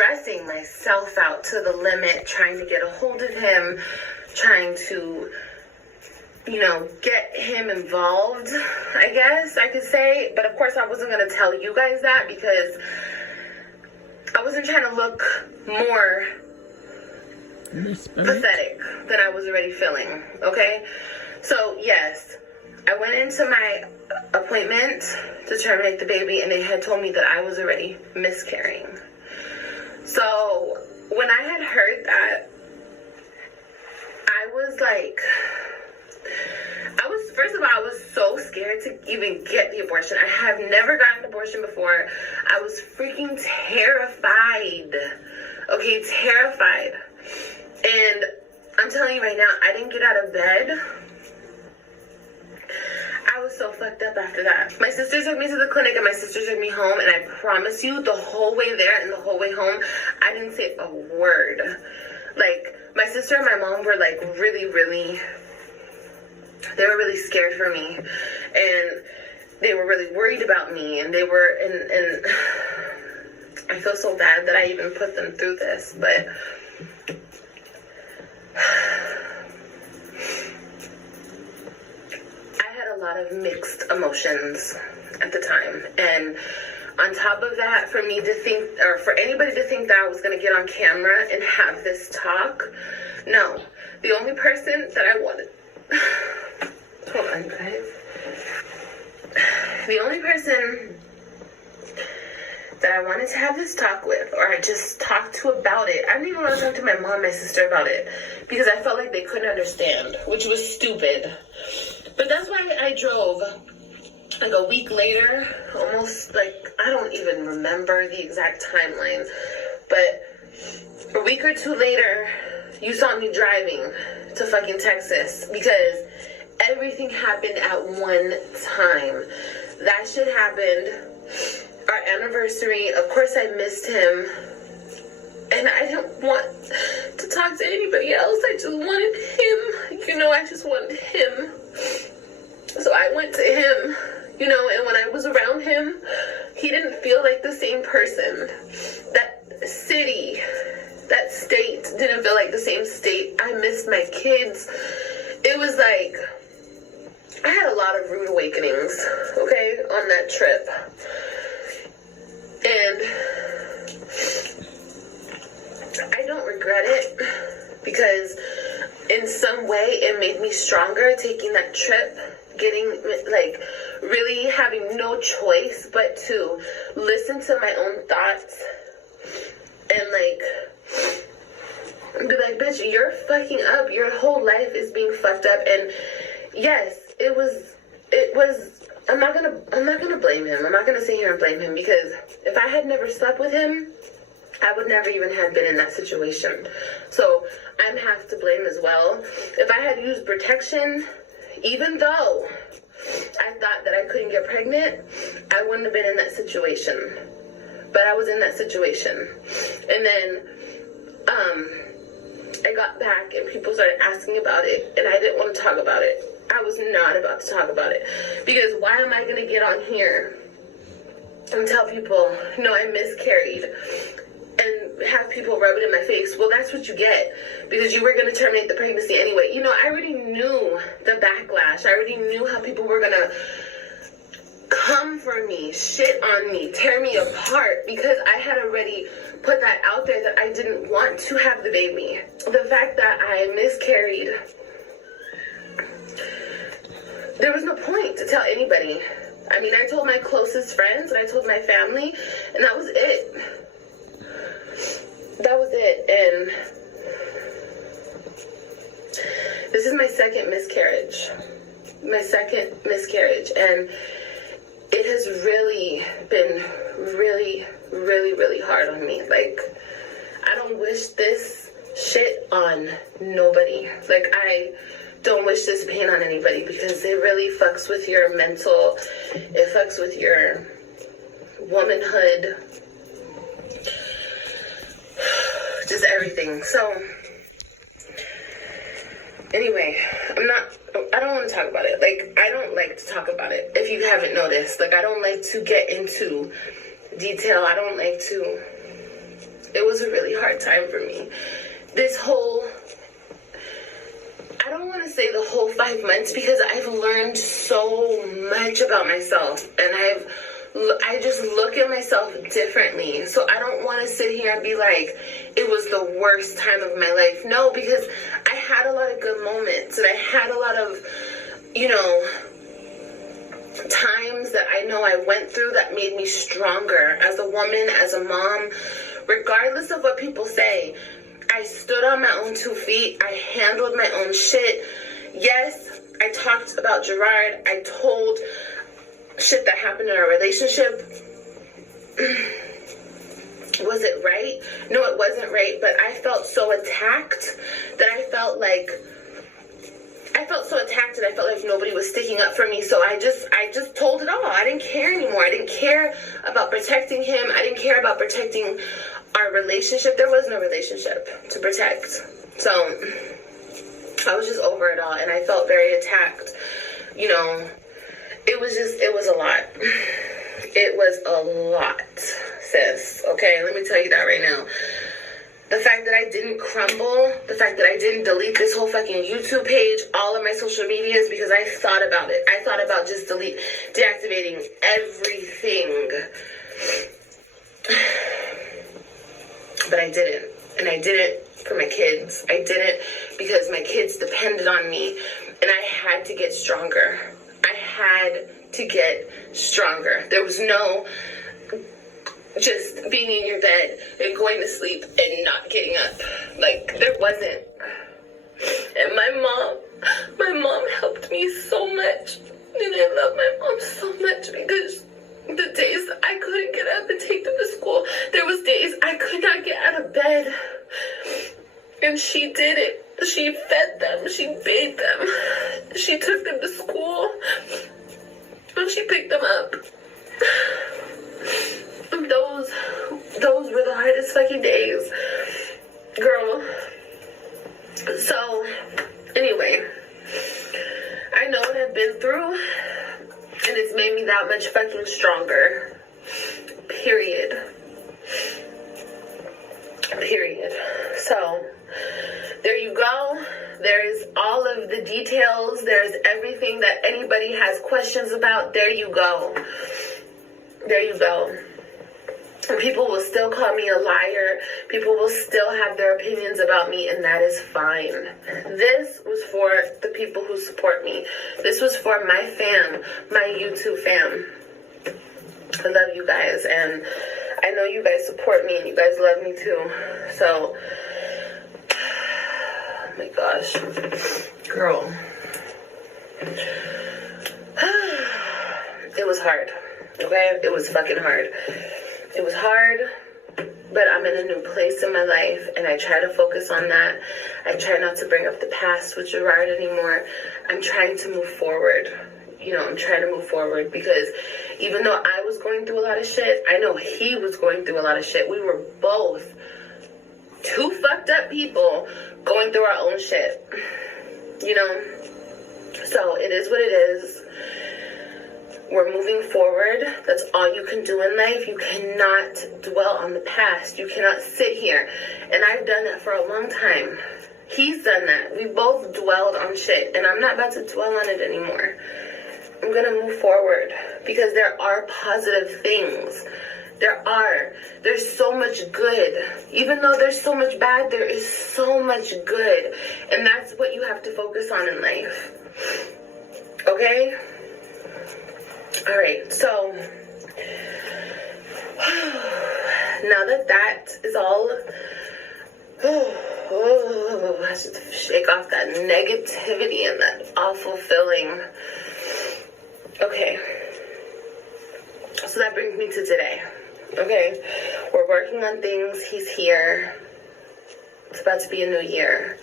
stressing myself out to the limit, trying to get a hold of him, trying to, get him involved, I guess I could say. But of course I wasn't going to tell you guys that because I wasn't trying to look more pathetic than I was already feeling, okay? So, yes, I went into my appointment to terminate the baby, and they had told me that I was already miscarrying. So, when I had heard that, first of all, I was so scared to even get the abortion. I have never gotten an abortion before. I was freaking terrified. Okay, terrified. And I'm telling you right now, I didn't get out of bed. I was so fucked up after that. My sister took me to the clinic and my sister took me home, and I promise you, the whole way there and the whole way home, I didn't say a word. Like, my sister and my mom were like they were really scared for me, and they were really worried about me, and they were, and I feel so bad that I even put them through this, but I had a lot of mixed emotions at the time. And on top of that, for me to think, or for anybody to think that I was going to get on camera and have this talk, no. The only person that I wanted, hold on guys, the only person that I wanted to have this talk with, or I just talked to about it, I didn't even want to talk to my mom and my sister about it, because I felt like they couldn't understand, which was stupid. But that's why I drove like a week later, almost, like, I don't even remember the exact timeline, but a week or two later, you saw me driving to fucking Texas, because everything happened at one time. That shit happened. Our anniversary, of course I missed him, and I didn't want to talk to anybody else. I just wanted him, I just wanted him. So I went to him, and when I was around him, he didn't feel like the same person. That city, that state didn't feel like the same state. I missed my kids. It was like, I had a lot of rude awakenings, okay, on that trip. And I don't regret it, because in some way it made me stronger taking that trip, getting, like, really having no choice but to listen to my own thoughts and, like, be like, bitch, you're fucking up. Your whole life is being fucked up. And yes, it was, I'm not gonna blame him. I'm not gonna sit here and blame him, because if I had never slept with him, I would never even have been in that situation. So I'm half to blame as well. If I had used protection, even though I thought that I couldn't get pregnant, I wouldn't have been in that situation. But I was in that situation. And then I got back and people started asking about it, and I didn't want to talk about it. I was not about to talk about it, because why am I going to get on here and tell people, no, I miscarried, and have people rub it in my face? Well, that's what you get, because you were going to terminate the pregnancy anyway. I already knew the backlash. I already knew how people were going to come for me, shit on me, tear me apart, because I had already put that out there that I didn't want to have the baby. The fact that I miscarried, there was no point to tell anybody. I mean, I told my closest friends and I told my family, and that was it. That was it. And this is my second miscarriage. My second miscarriage. And it has really been really hard on me. Like, I don't wish this shit on nobody. Like, I don't wish this pain on anybody, because it really fucks with your mental, it fucks with your womanhood, just everything. So anyway, I don't want to talk about it. Like, I don't like to talk about it, if you haven't noticed. Like, I don't like to get into detail. I don't like to, It was a really hard time for me. This whole, I don't want to say the whole 5 months, because I've learned so much about myself, and I just look at myself differently. So I don't want to sit here and be like, it was the worst time of my life. No, because I had a lot of good moments, and I had a lot of, times that I know I went through that made me stronger as a woman, as a mom. Regardless of what people say, I stood on my own 2 feet. I handled my own shit. Yes, I talked about Gerard. I told shit that happened in our relationship. Was it right? No, it wasn't right, but I felt so attacked that I felt like nobody was sticking up for me. So I just told it all. I didn't care anymore. I didn't care about protecting him. I didn't care about protecting our relationship. There was no relationship to protect. So I was just over it all, and I felt very attacked. It was a lot. It was a lot, sis. Okay, let me tell you that right now. The fact that I didn't crumble, the fact that I didn't delete this whole fucking YouTube page, all of my social medias, because I thought about it. I thought about just deactivating everything. But I didn't. And I did it for my kids. I did it because my kids depended on me, and I had to get stronger. I had to get stronger. There was no just being in your bed and going to sleep and not getting up. Like, there wasn't. And my mom helped me so much. And I love my mom so much, because the days I couldn't get up and take them to school, there was days I could not get out of bed. And she did it. She fed them. She bathed them. She took them to school. And she picked them up. Those were the hardest fucking days, girl. So, anyway, I know what I've been through, and it's made me that much fucking stronger. Period. So, there you go. There's all of the details. There's everything that anybody has questions about. There you go. People will still call me a liar. People will still have their opinions about me, and that is fine. This was for the people who support me. This was for my fam, my YouTube fam. I love you guys, and I know you guys support me, and you guys love me too. So, oh my gosh. Girl. It was hard. Okay? It was fucking hard. It was hard, but I'm in a new place in my life, and I try to focus on that. I try not to bring up the past with Gerard anymore. I'm trying to move forward. I'm trying to move forward, because even though I was going through a lot of shit, I know he was going through a lot of shit. We were both 2 fucked up people going through our own shit. So it is what it is. We're moving forward. That's all you can do in life. You cannot dwell on the past. You cannot sit here. And I've done that for a long time. He's done that. We both dwelled on shit, and I'm not about to dwell on it anymore. I'm going to move forward, because there are positive things. There's so much good. Even though there's so much bad, there is so much good. And that's what you have to focus on in life. Okay? All right, so now that is all, I have to shake off that negativity and that awful feeling. Okay, so that brings me to today. Okay, we're working on things. He's here. It's about to be a new year.